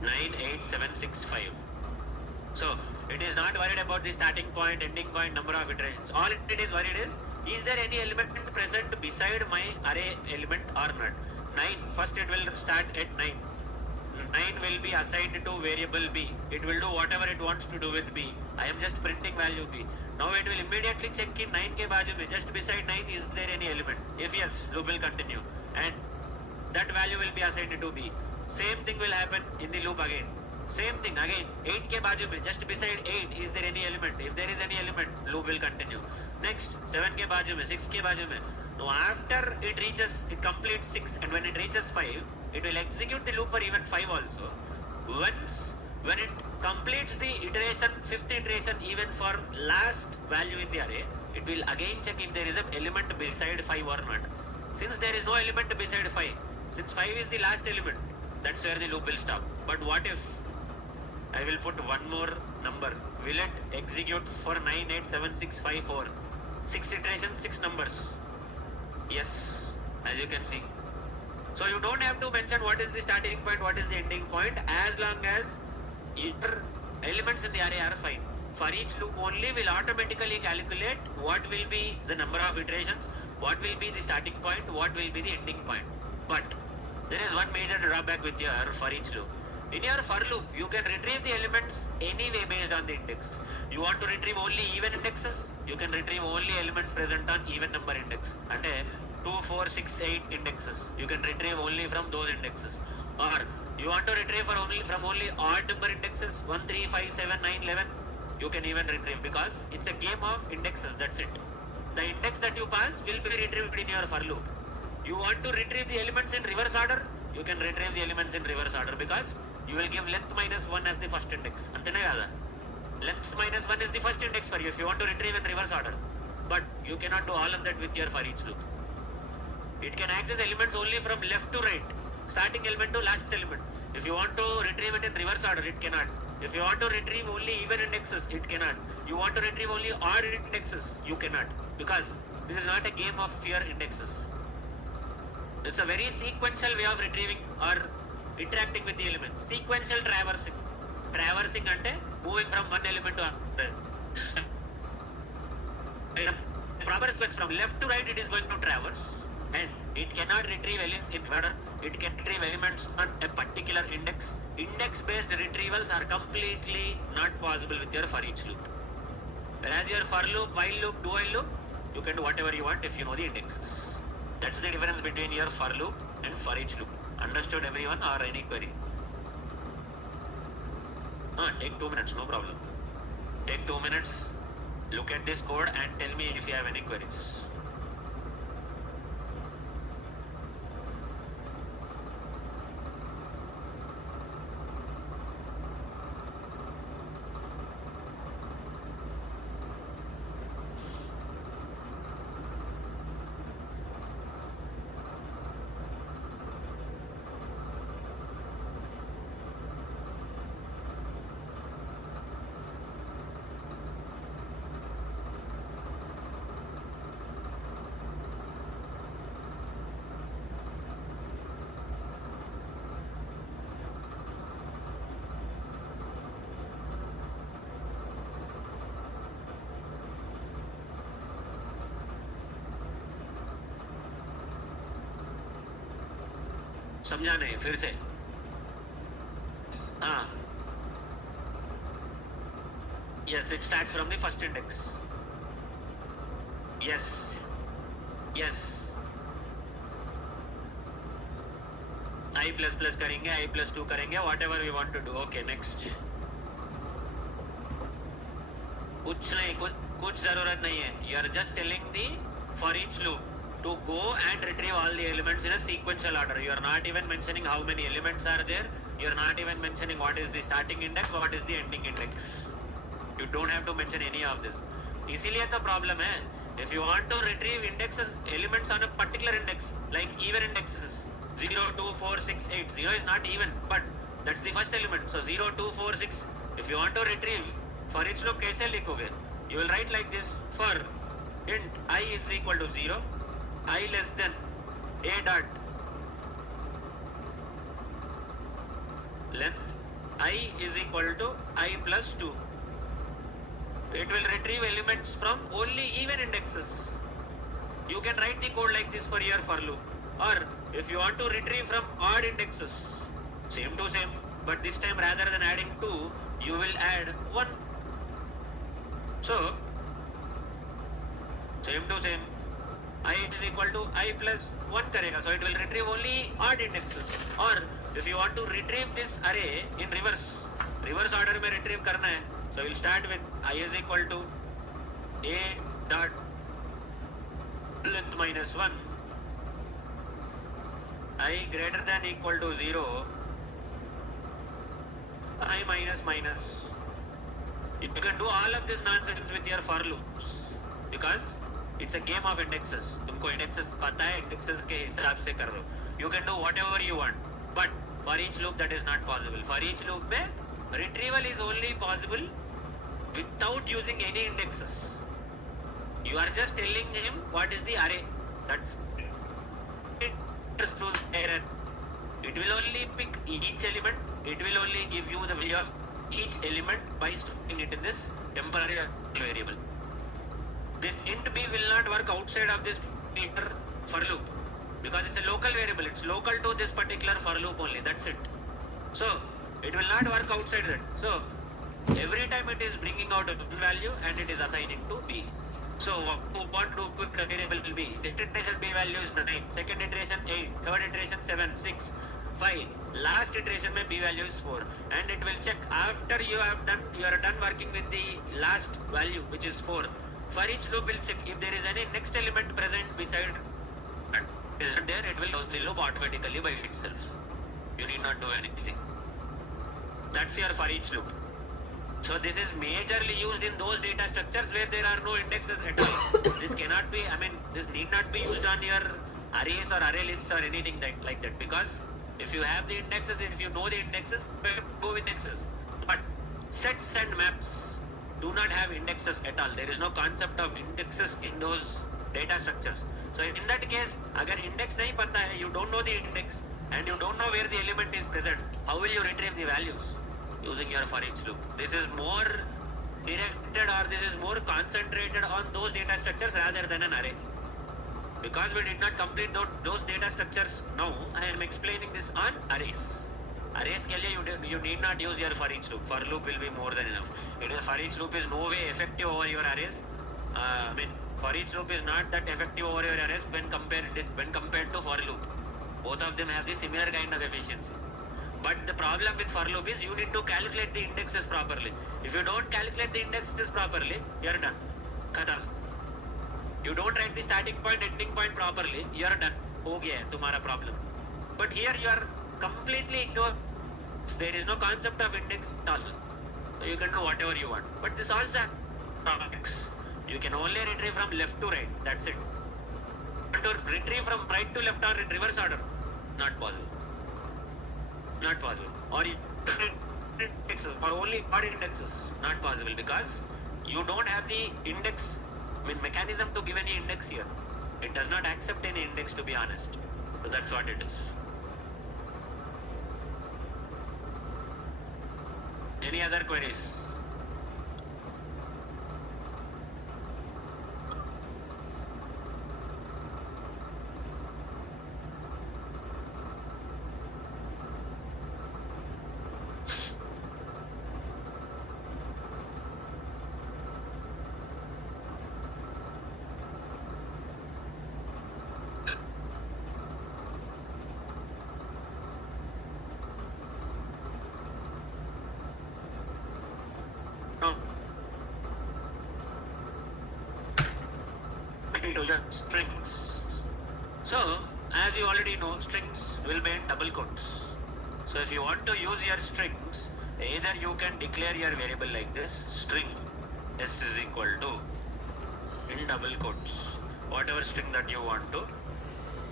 Nine, 8, 7, 6, 5. So it is not worried about the starting point, ending point, number of iterations. All it is worried is there any element present beside my array element or not? 9, first it will start at 9. 9 will be assigned to variable B. It will do whatever it wants to do with B. I am just printing value B. Now it will immediately check in 9 ke baaju mein, just beside 9 is there any element? If yes, loop will continue and that value will be assigned to B. Same thing will happen in the loop again. Same thing again. 8 ke baaju mein, just beside 8 is there any element? If there is any element, loop will continue. Next 7 ke baaju mein, 6 ke baaju mein. Now after it completes 6 and when it reaches 5, it will execute the loop for even 5 also. When it completes the iteration, 5th iteration even for last value in the array, it will again check if there is an element beside 5 or not. Since there is no element beside 5, since 5 is the last element, that's where the loop will stop. But what if I will put one more number? Will it execute for 9, 8, 7, 6, 5, 4? 6 iterations, 6 numbers. Yes, as you can see. So you don't have to mention what is the starting point, what is the ending point, as long as your elements in the array are fine. For each loop only will automatically calculate what will be the number of iterations, what will be the starting point, what will be the ending point. But there is one major drawback with your for each loop. In your for loop, you can retrieve the elements anyway based on the index. You want to retrieve only even indexes, you can retrieve only elements present on even number index. And 2, 4, 6, 8 indexes, you can retrieve only from those indexes. Or you want to retrieve from only odd number indexes, 1, 3, 5, 7, 9, 11, you can even retrieve because it's a game of indexes, that's it. The index that you pass will be retrieved in your for loop. You want to retrieve the elements in reverse order, you can retrieve the elements in reverse order because you will give length minus 1 as the first index. Antene kada? Length minus 1 is the first index for you if you want to retrieve in reverse order. But you cannot do all of that with your for each loop. It can access elements only from left to right, starting element to last element. If you want to retrieve it in reverse order, it cannot. If you want to retrieve only even indexes, it cannot. You want to retrieve only odd indexes, you cannot. Because this is not a game of your indexes. It's a very sequential way of retrieving or interacting with the elements. Sequential traversing. Traversing ante moving from one element to another. In a proper sequence from left to right, it is going to traverse. And it cannot retrieve elements in order. It can retrieve elements on a particular index. Index based retrievals are completely not possible with your for each loop. Whereas your for loop, while loop, do while loop, you can do whatever you want if you know the indexes. That's the difference between your for loop and for each loop. Understood everyone or any query? Take 2 minutes, no problem. Take 2 minutes, look at this code and tell me if you have any queries. समझा नहीं, फिर से. हाँ. Yes, it starts from the first index. Yes. Yes. I plus plus करेंगे, I plus 2 करेंगे, whatever we want to do. Okay, next. कुछ नहीं, कुछ जरूरत नहीं है. You are just telling the for each loop to go and retrieve all the elements in a sequential order. You are not even mentioning how many elements are there. You are not even mentioning what is the starting index, what is the ending index. You don't have to mention any of this. इसीलिए तो problem है. If you want to retrieve indexes, elements on a particular index, like even indexes, 0, 2, 4, 6, 8. 0 is not even, but that's the first element. So 0, 2, 4, 6. If you want to retrieve, for each loop कैसे लिखोगे? You will write like this: for int I is equal to 0, I less than a dot length I is equal to I plus 2. It will retrieve elements from only even indexes. You can write the code like this for your for loop. Or if you want to retrieve from odd indexes, same to same, but this time rather than adding 2, you will add 1. So, same to same, I is equal to I plus 1 करेगा. So it will retrieve only odd indexes. Or if you want to retrieve this array in reverse order में retrieve करना है, so we'll start with I is equal to a dot length minus 1, I greater than equal to 0, I minus minus. You can do all of this nonsense with your for loops because it's a game of indexes. तुमको indexes पता है, indexes के हिसाब से कर रहे हो. You can do whatever you want, but for each loop that is not possible. For each loop में retrieval is only possible without using any indexes. You are just telling him what is the array. That's it. Through error. It will only pick each element. It will only give you the value of each element by storing it in this temporary variable. This int b will not work outside of this for loop because it's a local variable. It's local to this particular for loop only. That's it. So it will not work outside that. So every time it is bringing out a value and it is assigning to b. So what to put the variable will be? First iteration b value is 9, second iteration 8, third iteration 7, 6, 5. Last iteration में b value is 4, and it will check after you are done working with the last value which is 4. For each loop will check if there is any next element present beside and isn't there, it will close the loop automatically by itself. You need not do anything. That's your for each loop. So this is majorly used in those data structures where there are no indexes at all. This cannot be, this need not be used on your arrays or array lists or anything like that, because if you have the indexes, if you know the indexes, go with indexes. But sets and maps do not have indexes at all. There is no concept of indexes in those data structures. So in that case, agar index nahi pata hai, you don't know the index and you don't know where the element is present, how will you retrieve the values? Using your for each loop. This is more directed, or this is more concentrated on those data structures rather than an array. Because we did not complete those data structures now, I am explaining this on arrays. Arrays के लिए you need not use your for each loop. For loop will be more than enough. For each loop is no way effective over your arrays. For each loop is not that effective over your arrays when compared to for loop. Both of them have the similar kind of efficiency. But the problem with for loop is you need to calculate the indexes properly. If you don't calculate the indexes properly, you are done. Khatam. You don't write the starting point, ending point properly, you are done. हो गया है तुम्हारा problem. But here you are completely ignored. There is no concept of index at all. So you can do whatever you want. But this solves the problems. You can only retrieve from left to right. That's it. But to retrieve from right to left or in reverse order, not possible. Not possible. Or indexes, or only odd indexes, not possible, because you don't have the index mechanism to give any index here. It does not accept any index, to be honest. So that's what it is. Any other queries? into your strings. So, as you already know, strings will be in double quotes. So, if you want to use your strings, either you can declare your variable like this, string s is equal to, in double quotes, whatever string that you want to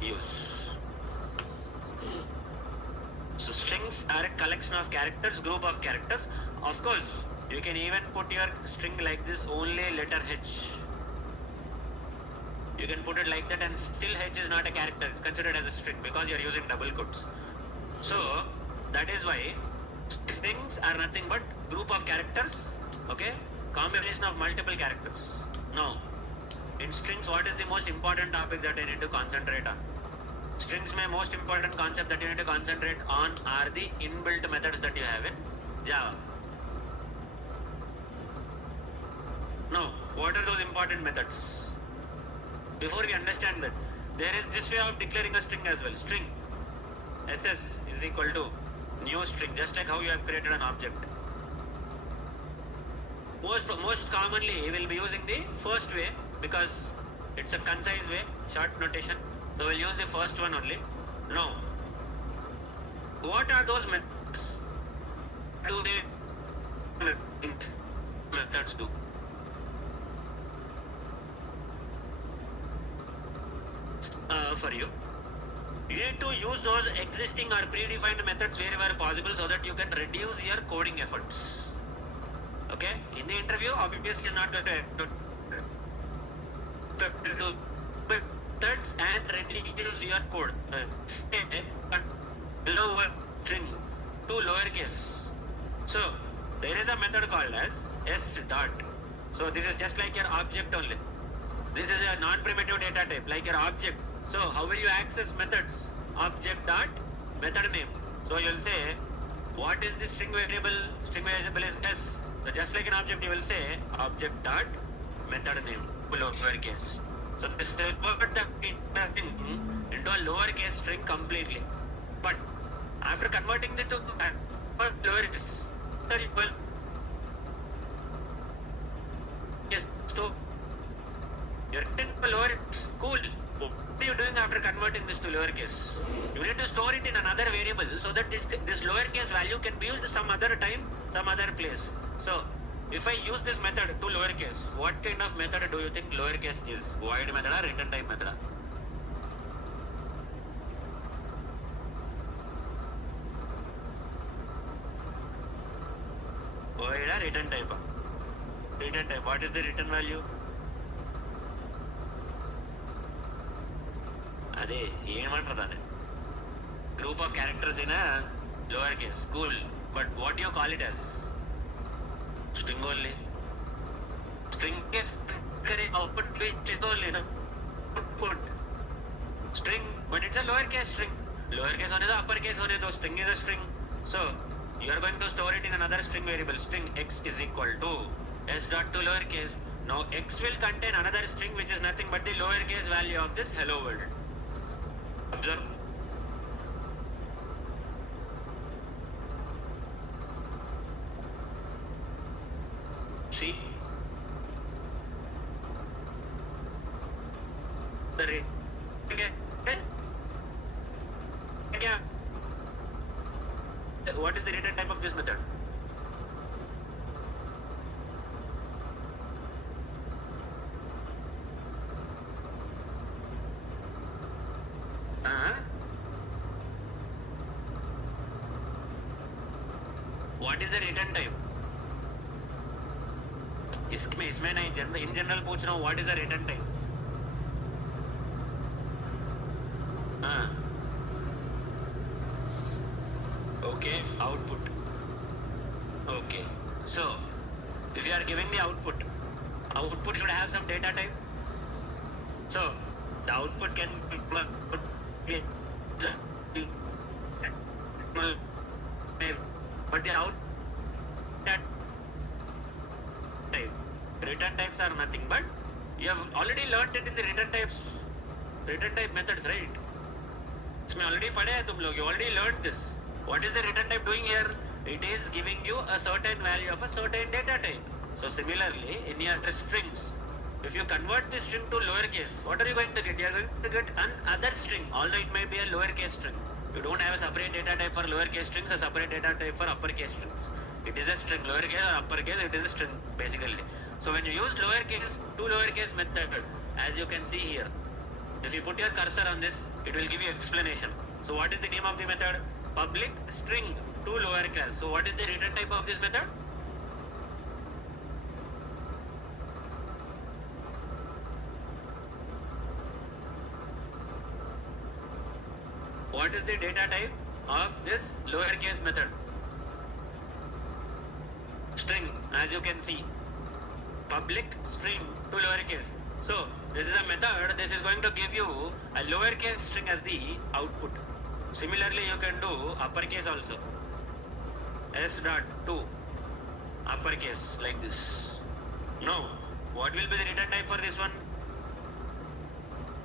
use. So strings are a collection of characters, group of characters. Of course, you can even put your string like this, only letter H. You can put it like that and still H is not a character. It's considered as a string because you're using double quotes. So that is why strings are nothing but group of characters, okay? Combination of multiple characters. Now, in strings, what is the most important topic that I need to concentrate on? Strings mein most important concept that you need to concentrate on are the inbuilt methods that you have in Java. Now, what are those important methods? Before we understand that, there is this way of declaring a string as well. String ss is equal to new string, just like how you have created an object. Most commonly, we will be using the first way because it's a concise way, short notation. So we'll use the first one only. Now, what are those methods? What do the methods do? For you need to use those existing or predefined methods wherever possible so that you can reduce your coding efforts. Okay? In the interview, obviously it's not going to methods and reduce your code. Below string to lowercase. So there is a method called as s dot. So this is just like your object only. This is a non-primitive data type like your object. So how will you access methods? Object dot method name. So you'll say what is the string variable? String variable is s. So just like an object, you will say object dot method name below lowercase. So this is into a lowercase string completely. But after converting it to lowercase, well, yes, so you're in lowercase. Cool. What are you doing after converting this to lowercase? You need to store it in another variable so that this lowercase value can be used some other time, some other place. So if I use this method to lowercase, what kind of method do you think lowercase is? Void method or return type method? Void or return type? Return type. What is the return value? అదే ఏమంటారు దాన్ని group of characters in lower case cool but what you call it as string only string case output be string only output string but it's a lower case होने दो upper case होने दो string is a string so you are going to store it in another string variable string x is equal to s dot to lower case. Now x will contain another string which is nothing but the lower case value of this hello world. Observe. See the rate. What is the return type of this method? What is the return type? इसमें नहीं in general पूछ रहा हूँ what is the return type? Okay, output. Okay, so if you are giving the output should have some data type. So the output can be but the out that type return types are nothing but you have already learned it in the return type methods, right? इसमें already पढ़े हैं तुम लोग. You already learned this. What is the return type doing here? It is giving you a certain value of a certain data type. So similarly, in your strings, If you convert this string to lowercase, what are you going to get? You are going to get another string, although it may be a lowercase string. You don't have a separate data type for lowercase strings, a separate data type for uppercase strings. It is a string, lowercase or uppercase, it is a string basically. So when you use lowercase to lowercase method, as you can see here, if you put your cursor on this, it will give you explanation. So what is the name of the method? Public string to lowercase. So what is the return type of this method? What is the data type of this lowercase method? String, as you can see. Public string to lowercase. So this is a method. This is going to give you a lowercase string as the output. Similarly, you can do uppercase also. S dot to uppercase like this. Now, what will be the return type for this one?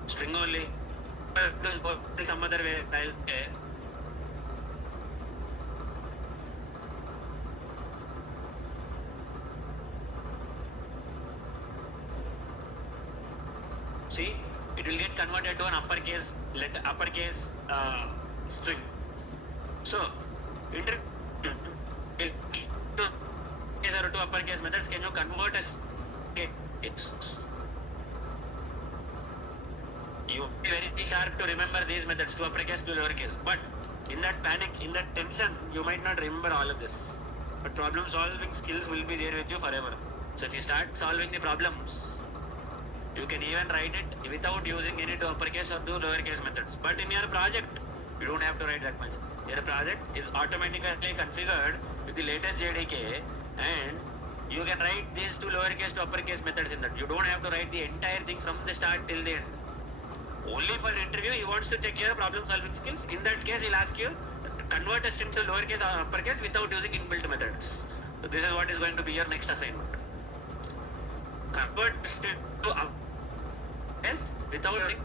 String only. In some other way, I'll say. See, it will get converted to an uppercase string. So, or to uppercase methods, can you convert as you be very sharp to remember these methods to uppercase to lowercase. But in that panic, in that tension, you might not remember all of this. But problem solving skills will be there with you forever. So if you start solving the problems, you can even write it without using any to uppercase or to lowercase methods. But in your project, you don't have to write that much. Your project is automatically configured with the latest JDK, and you can write these two lowercase to uppercase methods in that. You don't have to write the entire thing from the start till the end. Only for interview, he wants to check your problem solving skills. In that case, he'll ask you convert a string to lowercase or uppercase without using inbuilt methods. So this is what is going to be your next assignment. Convert string to uppercase without using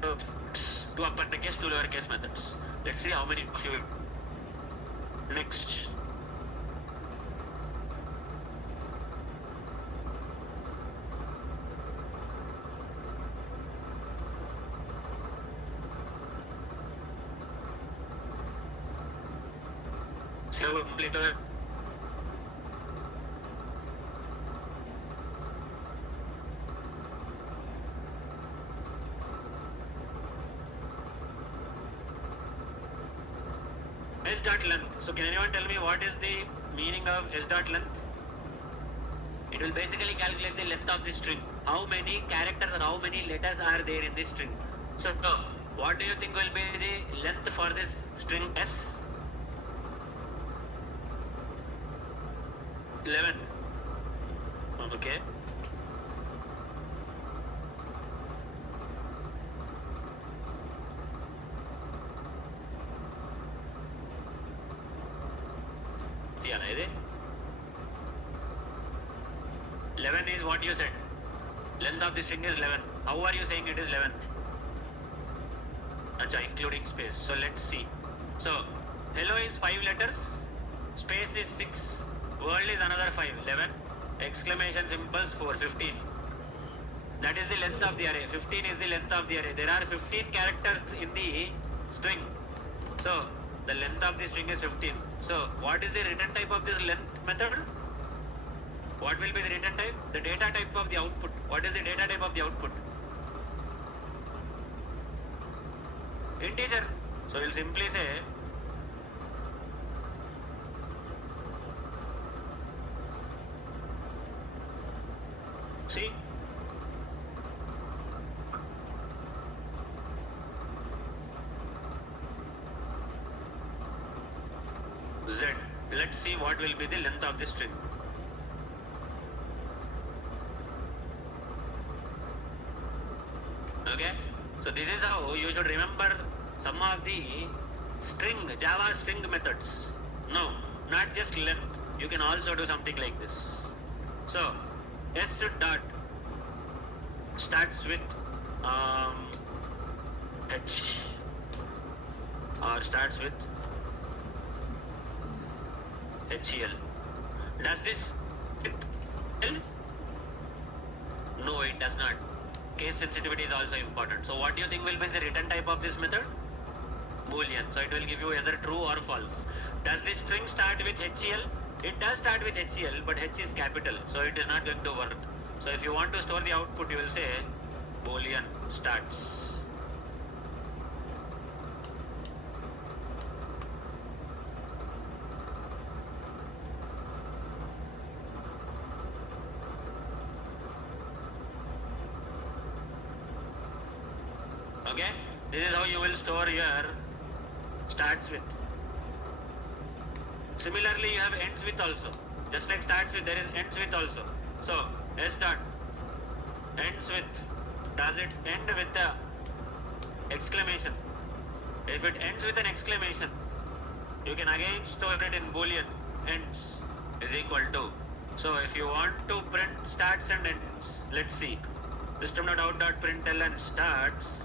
to uppercase to lowercase methods. Let's see how many of you. Next. So complete S dot length. So can anyone tell me what is the meaning of S dot length? It will basically calculate the length of the string. How many characters or how many letters are there in this string? So what do you think will be the length for this string S? 11. Okay. Yeah, 11 is what you said. Length of the string is 11. How are you saying it is 11? Acha, including space. So let's see. So hello is 5 letters. Space is 6. World is another 5, 11, exclamation symbols 4, 15. That is the length of the array. 15 is the length of the array. There are 15 characters in the string. So the length of the string is 15. So what is the return type of this length method? What will be the return type? The data type of the output. What is the data type of the output? Integer. So you'll simply say see, Z. Let's see what will be the length of the string. Okay, so this is how you should remember some of the Java string methods. No, not just length. You can also do something like this. So S dot starts with H or starts with HCL. Does this with L? No, it case sensitivity is also important. So what do you think will be the return type of this method? Boolean. So it will give you either true or false. Does this string start with HCL? It does start with HCL, but H is capital, so it is not going to work. So if you want to store the output, you will say Boolean starts. Okay, this is how you will store your starts with. Similarly, you have ends with also. Just like starts with, there is ends with also. So S dot ends with. Does it end with the exclamation? If it ends with an exclamation, you can again store it in Boolean. Ends is equal to. So if you want to print starts and ends, let's see. System.out.println starts.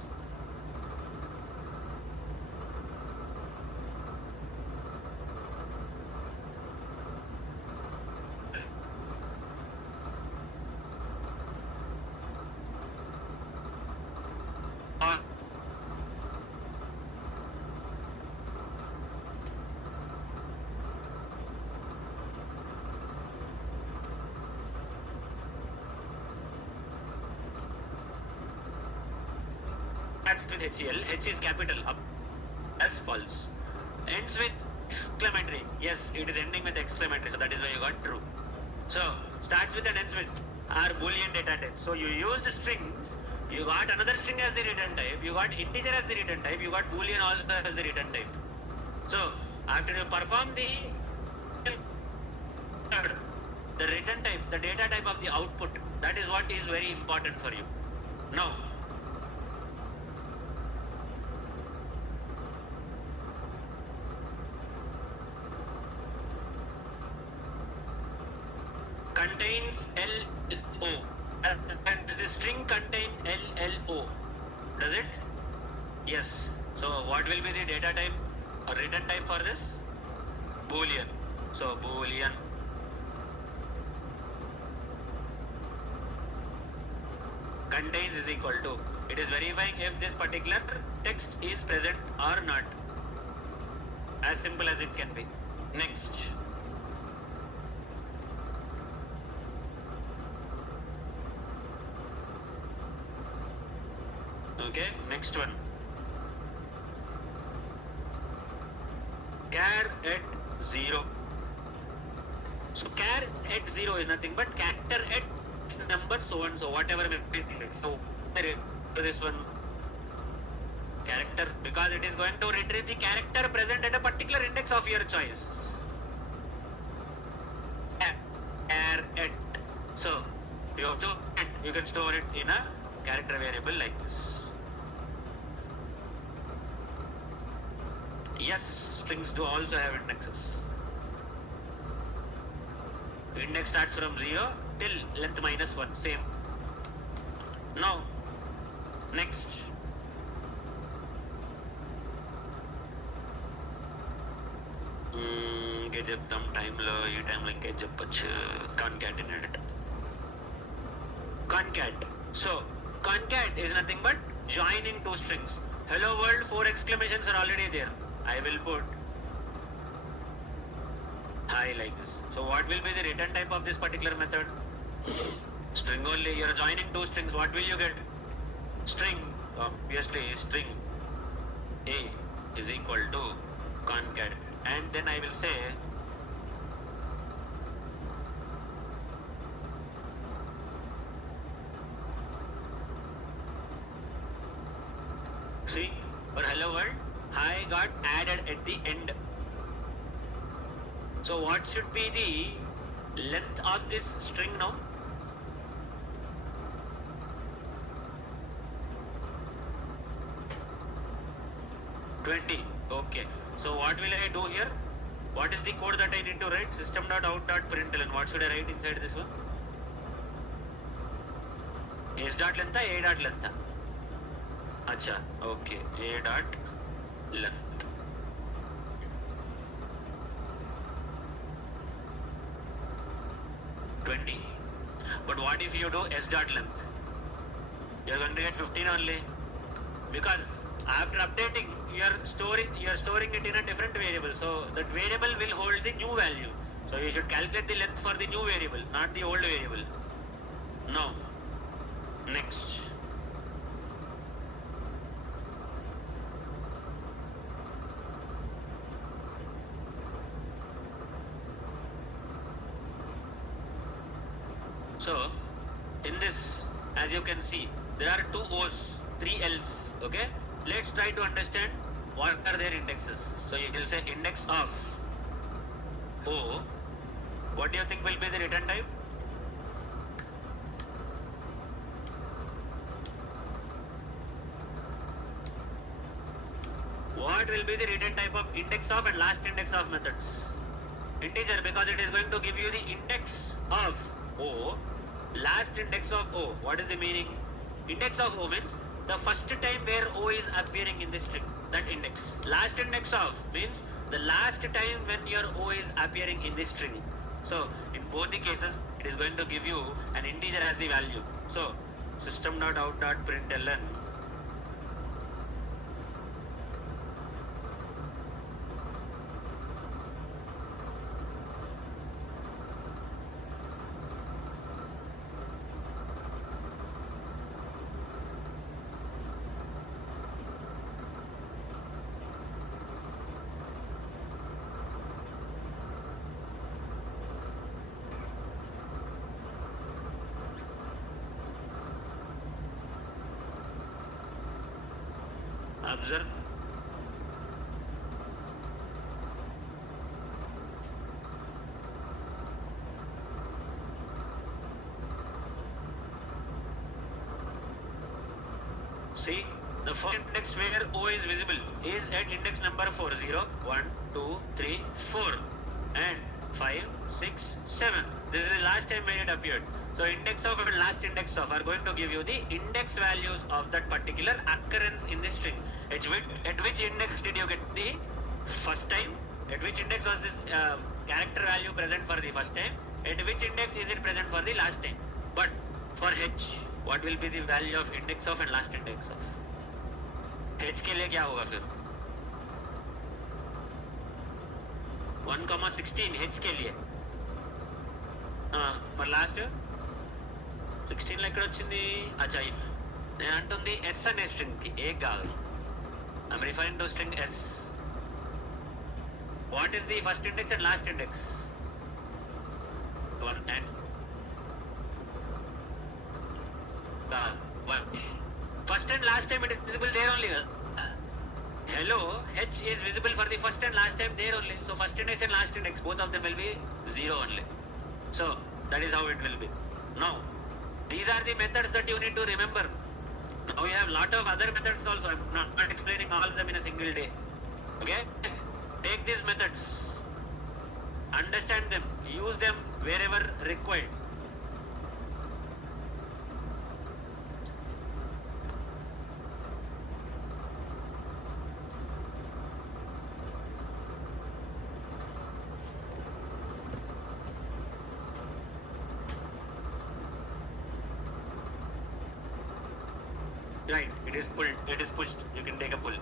Starts with HCL, H is capital, up as false. Ends with exclamatory, yes, it is ending with exclamatory, so that is why you got true. So starts with and ends with are Boolean data type. So you used strings, you got another string as the return type, you got integer as the return type, you got Boolean also as the return type. So after you perform the return type, the data type of the output, that is what is very important for you. Now contains LLO. Does the string contain LLO? Does it? Yes. So what will be the data type or return type for this? Boolean. So Boolean. Contains is equal to. It is verifying if this particular text is present or not. As simple as it can be. Next. Okay, next one. Char at 0. So char at 0 is nothing but character at number so and so, whatever may be. So this one character, because it is going to retrieve the character present at a particular index of your choice. Char at. So you can store it in a character variable like this. Yes, strings do also have indexes. Index starts from 0 till length minus 1, same. Now, next. చెప్తాం టైంలో ఈ టైంలో ఇంకేం చెప్పచ్చు కాన్కాటినేట్ concat. So concat is nothing but joining two strings. Hello world, 4 exclamations are already there. I will put hi like this. So what will be the return type of this particular method? String only. You are joining two strings. What will you get? String. Obviously string A is equal to concat, and then I will say see, for hello world, hi got added at the end. So what should be the length of this string now? 20. Okay. So what will I do here? What is the code that I need to write? System.out.println. What should I write inside this one? S dot length, A dot length. Acha. Okay. A dot length. But what if you do S dot length? You're going to get 15 only. Because after updating, you're storing it in a different variable. So that variable will hold the new value. So you should calculate the length for the new variable, not the old variable. Now, next. So, in this, as you can see, there are two O's, three L's, okay? Let's try to understand what are their indexes. So, you will say index of O. What do you think will be the return type? What will be the return type of index of and last index of methods? Integer, because it is going to give you the index of O, last index of O. What is the meaning? Index of O means the first time where O is appearing in the string, that index. Last index of means the last time when your O is appearing in the string. So in both the cases, it is going to give you an integer as the value. So system.out.println observe. See, the first index where O is visible is at index number 4. 0, 1, 2, 3, 4 and 5, 6, 7. This is the last time when it appeared. So index of and last index of are going to give you the index values of that particular occurrence in the string. At which index did you get the first time? At which index was this character value present for the first time? At which index is it present for the last time? But for H, what will be the value of index of and last index of? H के लिए क्या होगा फिर? 1,16 H के लिए. మరి last 16 ఎక్కడ వచ్చింది? అచ్చా, నేను అంటుంది ఎస్ అనే స్ట్రింగ్ కి, ఏ కాదు. I'm referring to string S. What is the first index and last index? 1 and first and last time it is visible there only. Hello, H is visible for the first and last time there only. So first index and last index, both of them will be 0 only. So that is how it will be. Now, these are the methods that you need to remember. Now you have lot of other methods also. I am not explaining all of them in a single day. Okay? Take these methods, understand them, use them wherever required. Right, it is pulled, it is pushed. You can take a pull.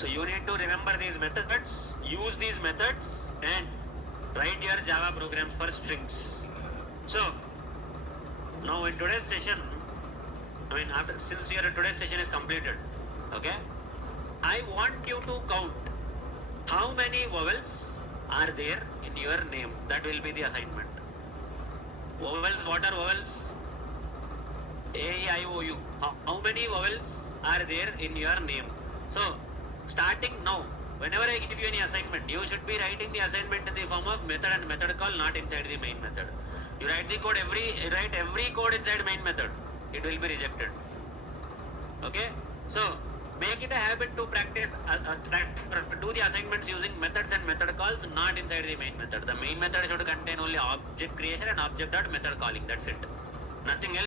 So you need to remember these methods, use these methods and write your Java programs for strings. So now in today's session, since your today's session is completed, okay, I want you to count how many vowels are there in your name. That will be the assignment. Vowels, what are vowels? A, E, I, O, U. How many vowels are there in your name? So starting now, whenever I give you any assignment, you should be writing the assignment in the form of method and method call, not inside the main method. You write every code inside main method. It will be rejected. Okay. So make it a habit to practice, do the assignments using methods and method calls, not inside the main method. The main method should contain only object creation and object dot method calling. That's it. Nothing else.